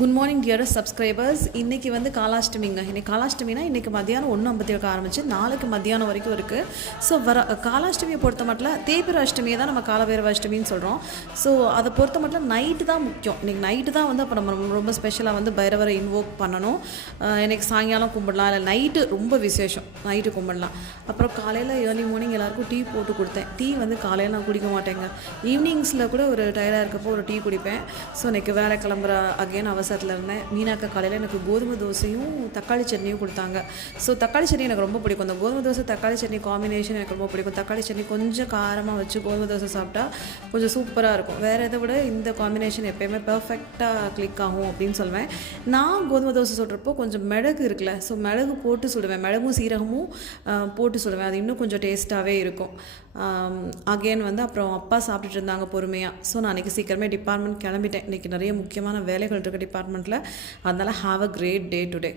Good morning dearest subscribers. இன்றைக்கி வந்து காலாஷ்டமிங்க. இன்றைக்கி காலாஷ்டமினா இன்றைக்கி மத்தியானம் 1:50 ஆரம்பிச்சு நாளைக்கு மத்தியானம் வரைக்கும் இருக்குது. ஸோ காலாஷ்டமியை பொறுத்த மட்டும் தேய்பிர அஷ்டமியை தான் நம்ம காலபைரவ அஷ்டமின்னு சொல்கிறோம். ஸோ அதை பொறுத்த மட்டும் நைட்டு தான் முக்கியம். இன்றைக்கி நைட்டு தான் வந்து அப்போ நம்ம ரொம்ப ஸ்பெஷலாக வந்து பைரவரை இன்வோக் பண்ணணும். இன்றைக்கி சாயங்காலம் கும்பிடலாம், இல்லை நைட்டு ரொம்ப விசேஷம், நைட்டு கும்பிடலாம். அப்புறம் காலையில் ஏர்லி மார்னிங் எல்லாேருக்கும் டீ போட்டு கொடுத்தேன். டீ வந்து காலையில் நான் குடிக்க மாட்டேங்க. ஈவினிங்ஸில் கூட ஒரு டயர்டாக இருக்கப்போ ஒரு டீ குடிப்பேன். ஸோ இன்றைக்கி வேலை கிளம்புற அகெயின் அவசரத்தில் இருந்தேன். மீனாக்கா காலையில் எனக்கு கோதுமை தோசையும் தக்காளி சட்னியும் கொடுத்தாங்க. ஸோ தக்காளி சட்னி எனக்கு ரொம்ப பிடிக்கும். அந்த கோதுமை தோசை தக்காளி சட்னி காம்பினேஷன் எனக்கு ரொம்ப பிடிக்கும். தக்காளி சட்னி கொஞ்சம் காரமாக வச்சு கோதுமை தோசை சாப்பிட்டா கொஞ்சம் சூப்பராக இருக்கும். வேறு எதை விட இந்த காம்பினேஷன் எப்போயுமே பர்ஃபெக்டாக கிளிக் ஆகும் அப்படின்னு சொல்லுவேன். நான் கோதுமை தோசை சுடுறப்போ கொஞ்சம் மிளகு இருக்குல்ல, ஸோ மிளகு போட்டு சுடுவேன். மிளகும் சீரகமும் போட்டு சுடுவேன். அது இன்னும் கொஞ்சம் டேஸ்ட்டாகவே இருக்கும். அகெயின் வந்து அப்புறம் அப்பா சாப்பிட்டுட்டு இருந்தாங்க பொறுமையாக. ஸோ நான் அன்றைக்கி சீக்கிரமே டிபார்ட்மெண்ட் கிளம்பிட்டேன். இன்றைக்கி நிறைய முக்கியமான வேலைகள் இருக்குது டிபார்ட்மெண்ட்டில். அதனால் have a great day today.